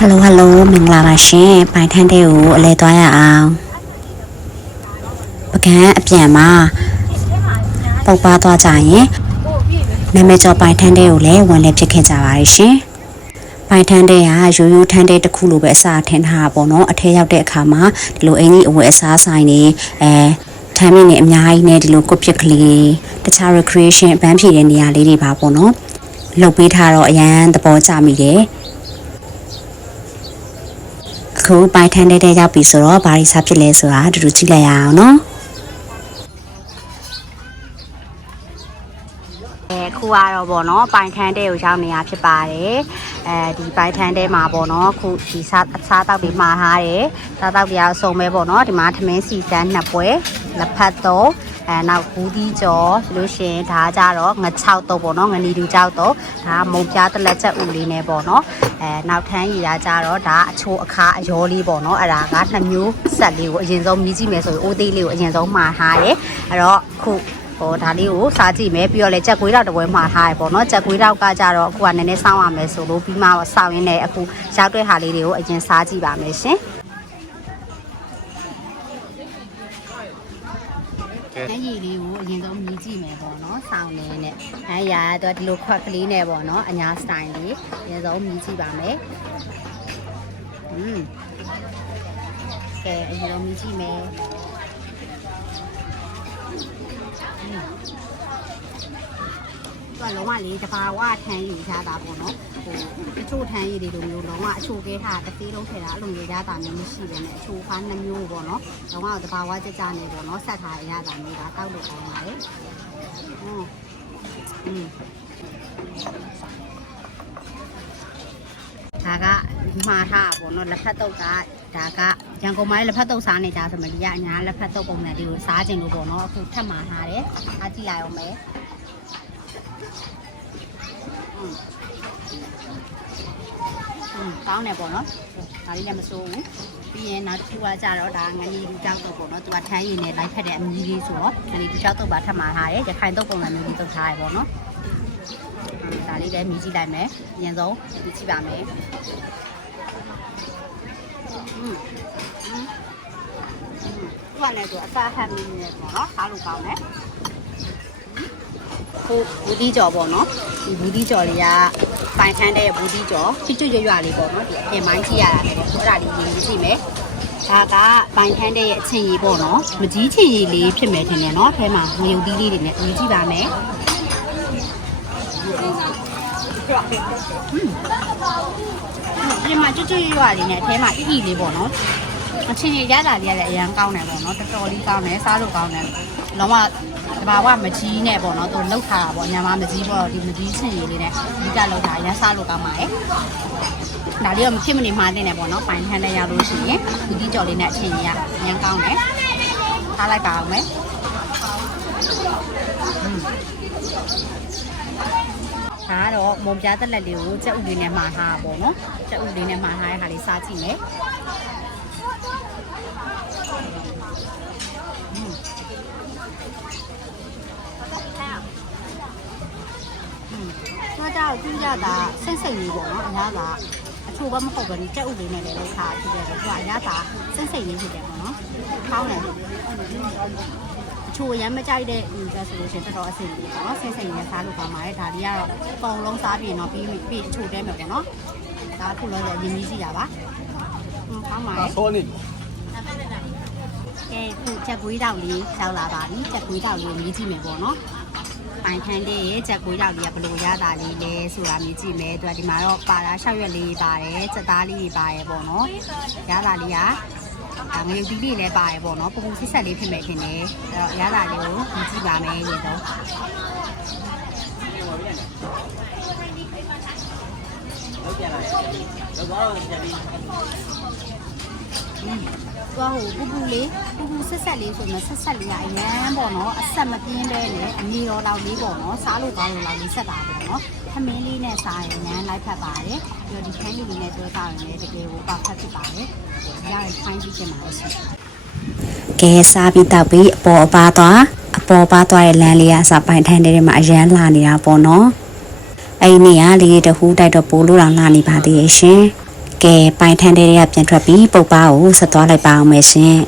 Hello မင်္ဂလာပါရှင်ပိုင်ထန်းတဲ့ကိုအလဲသွားရအောင်ပကန်းအပြန်မှာပုတ်ပါသွားကြရင်နာမည်ကျော်ပိုင်ထန်းတဲ့ကိုလည်းဝင်လဲဖြစ်ခဲ့ကြပါရဲ့ရှင်ပိုင်ထန်းတဲ့ကရိုးရိုးထန်းတဲ့တစ်ခုလိုပဲအစားထင်းထားတာပေါ့နော်အထဲရောက်တဲ့အခါမှာဒီလိုအင်ကြီးအဝယ်အစားဆိုင်နေထမ်းမြင့်နေအများကြီးနဲ့ဒီလိုကုတ်ပစ်ကလေးတခြား recreation အပန်းဖြေတဲ့နေရာလေးတွေပါပေါ့နော်လုပ်ပေးထားတော့အရန်သဘောကျမိတယ်အခုပိုင်ထန်းတဲ့ရောက်ပြီဆိုတော့ဘာတွေစားဖြစ်လဲဆိုတာအတူတူကြည့်လိုက်ရအောင်နော်ခုကတော့ဗောနော်ပိုင်ထန်းတဲ့ကိုရောက်နေရဖြစ်ပါတယ်ဒီပိုင်ထန်းတဲ့မှာဗောနော်ခုဒီစားတောက်တွေမှာထားတယ်စားတောက်တွေအစုံပဲဗောနော်ဒီမှာထမင်းစီစန်းနှစ်ပွဲလက်ဖက်တော့နောက်ဘူးသီးကြော်လို့ရှင်ဒါကြတော့ငချောက်တော့ဗောနော်ငနီတူကြောက်တော့ဒါမုံပြားတလက်ချက်ဦးလေးနဲ့ဗောနော်နောက်ထန်းရည်ဒါကြတော့ဒါအချိုးအခါအရောလေးဗောနော်အဲ့ဒါကနှစ်မျိုးဆက်လေးကိုအရင်ဆုံးမြည်ကြည့်မယ်ဆိုရင်အိုးသေးလေးကိုအရင်ဆုံးမှာထားတယ်အဲ့တော့ခုဟိုဒါလေးကိုစားကြည့်မယ်ပြီးတော့လည်းကြက်ကွေးတောက်တစ်ပွဲမှာထားရပေါ့နော်ကြက်ကွေးတောက်ကကြတော့အခုကနည်းနည်းစောင်းရမယ်ဆိုလို့ပြီးမှစောင်းရင်းနဲ့အခုရောက်တဲ့ဟာလေးတွေကိုအရင်စားကြည့်ပါမယ်ရှင်အဲ့ရည်လေးကိုအရင်ဆုံးမြည်ကြည့်မယ်ပေါ့နော်စောင်းနေနဲ့အဲ့ရတော့ဒီလိုခွက်ကလေးနဲ့ပေါ့နော်အညာစတိုင်လေးအရင်ဆုံးမြည်ကြည့်ပါမယ်ကဲအရင်ဆုံးမြည်ကြည့်မယ်တော့လုံးဝလေးတဘာဝထန်းရည်ထားတာပေါ့နော်ဟိုအချို့ထန်းရည်တွေလိုမျိုးလုံးဝအချို့ကဲထားတစ်သေးလုံးထည့်တာအလုံးလေးရတာမျိုးမရှိဘဲနဲ့အချို့က2မျိုးပေါ့နော်လုံးဝတဘာဝကြကြနေပေါ့နော်ဆက်ထားရတာမျိုးဒါတောက်လို့ကောင်းပါလေဒါကမှားထားပေါ့နော်လက်ဖက်တုပ်ကဒါကရန်ကုန်မှာလက်ဖက်တုပ်စားနေကြဆိုမှဒီကအညာလက်ဖက်တုပ်ပုံစံလေးကိုစားခြင်းလို့ပေါ့နော်အခုထပ်မှားထားတယ်အားကြည့်လိုက်အောင်မယ်ကောင်းတယ်ပေါ့နော်ဒါလေးလည်းမစိုးဘူးပြီးရင်နောက်တစ်ခုကကြတော့ဒါငနီလူကြောက်တော့ပေါ့နော်သူကထမ်းရည်နဲ့လိုက်ဖက်တဲ့အမီးလေးဆိုတော့ငနီလူကြောက်တော့ပါထပ်မှာထားတယ်ရခိုင်တော့ပုံစံမျိုးလေးတုပ်ထားရပေါ့နော်ဒါလေးလည်းမြည်ကြည့်လိုက်မယ်အရင်ဆုံးမြည်ကြည့်ပါမယ်သူကလည်းဆိုအစားဟမ်းနေတယ်ပေါ့နော်စားလို့ကောင်းတယ်ဘူးဒီကြော်ပေါ့နော်ဒီဘူးဒီကြော်လေးကပိုင်ထန်းတဲ့ဘူးဒီကြော်ချွတ်ချွတ်ရွရွလေးပေါ့နော်ဒီအပြင်ပိုင်းကြည့်ရတာလေပေါ့အဲ့ဒါလေးမြင်ကြည့်မယ်ဒါကပိုင်ထန်းတဲ့ရဲ့အချင်းကြီးပေါ့နော်မကြီးချင်ကြီးလေးဖြစ်မယ်ထင်တယ်နော်အဲမှာငရုတ်သီးလေးတွေနဲ့မြင်ကြည့်ပါမယ်ဒီမှာချွတ်ချွတ်ရွရွလေးနဲ့အဲမှာအီလေးပေါ့နော်အချင်းကြီးရတာလေးကလည်းအရန်ကောင်းတယ်ပေါ့နော်တော်တော်လေးကောင်းတယ်စားလို့ကောင်းတယ်လုံးဝတဘာဝမကြီးနဲ့ပေါ့နော်သူလှုပ်ထားတာပေါ့ညမမကြီးပေါ့ဒီမကြီးချင်ရည်လေးနဲ့ဒီကလှုပ်ထားရမ်းစားလို့ကောင်းပါတယ်ဒါလေးတော့မဖြစ်မနေမှားတင်တယ်ပေါ့နော်ပိုင်ထန်းနဲ့ရလို့ရှိရင်ဒီကြော်လေးနဲ့အချင်းကြီးကရမ်းကောင်းတယ်ထားလိုက်ပါအောင်မယ်ဒါကတော့မုံပြားတက်လက်လေးကိုကြက်ဥလေးနဲ့မှားထားတာပေါ့နော်ကြက်ဥလေးနဲ့မှားထားတဲ့ခါလေးစားကြည့်မယ်ကြောက်ကြည့်ရတာစိတ်လေးပေါ့နော်အများကအချို့ကမဟုတ်ဘူးကြက်ဥလေးနဲ့လည်းလောက်ထားဖြစ်တယ်သူကအများကစိတ်လေးဖြစ်တယ်ပေါ့နော်ကောင်းတယ်အချို့ရမ်းမကြိုက်တဲ့ဒီဆိုလို့ရှိရင်တော်တော်အဆင်ပြေပေါ့နော်စိတ်နဲ့စားလို့ကောင်းပါတယ်ဒါလေးကတော့အကုန်လုံးစားပြင်တော့ပြီးအချို့တဲမယ်ပေါ့နော်ဒါခုလောလောရင်းနှီးစီတာပါကောင်းပါတယ်ဆောနေကဲခုချက်ကွေးတောက်လေးရောက်လာပါပြီချက်ကွေးတောက်လေးကိုမြည်ကြည့်မယ်ပေါ့နော်ပိုင်ထန်းတဲ့ရဲ့ချက်ကွေးတောက်လေးကဘယ်လိုရတာလေးလဲဆိုတာမြည်ကြည့်မယ်သူကဒီမှာတော့ပါတာ6ရွက်လေးပါတယ်စက်သားလေးပါတယ်ပေါ့နော်ရတာလေးကငရုတ်သီးလေးလည်းပါတယ်ပေါ့နော်ပူပူဆက်ဆက်လေးဖြစ်မယ်ထင်တယ်အဲ့တော့ရတာလေးကိုမြည်ကြည့်ပါမယ်ရေတော့ဟုတ်ပြန်လာတော့ဘာလို့ပြန်ပြီးသွားဟိုပူလေးဆက်ဆက်လေးဆိုရင်ဆက်ဆက်လေးကအရန်ပေါ့နော်အဆက်မပြင်းတဲ့နဲ့အမီတော်လောက်လေးပေါ့နော်စားလို့ကောင်းလို့လောက်လေးဆက်တာပေါ့နော်ထမင်းလေးနဲ့စားရင်ရန်လိုက်ဖက်ပါတယ်ပြီးတော့ဒီခန်းလေးလေးနဲ့တွဲစားရင်လည်းတကယ်ကိုပေါက်ဖက်ဖြစ်ပါတယ်ရရင်ခိုင်းကြည့်ချင်ပါလို့ရှိတယ်ကဲစားပြီးတောက်ပြီးအပေါ်ပါသွားတဲ့လမ်းလေးကစားပိုင်ထိုင်တဲ့မှာအရန်လာနေတာပေါ့နော်အဲ့နေရလေးတဟူးတိုက်တော့ပိုးလို့တော့လာနေပါသေးရဲ့ရှင် ကဲပိုင်ထန်တဲ့ရပြန်ထွက်ပြီးပုတ်ပါကိုဆက်သွားလိုက်ပါအောင်မယ်ရှင်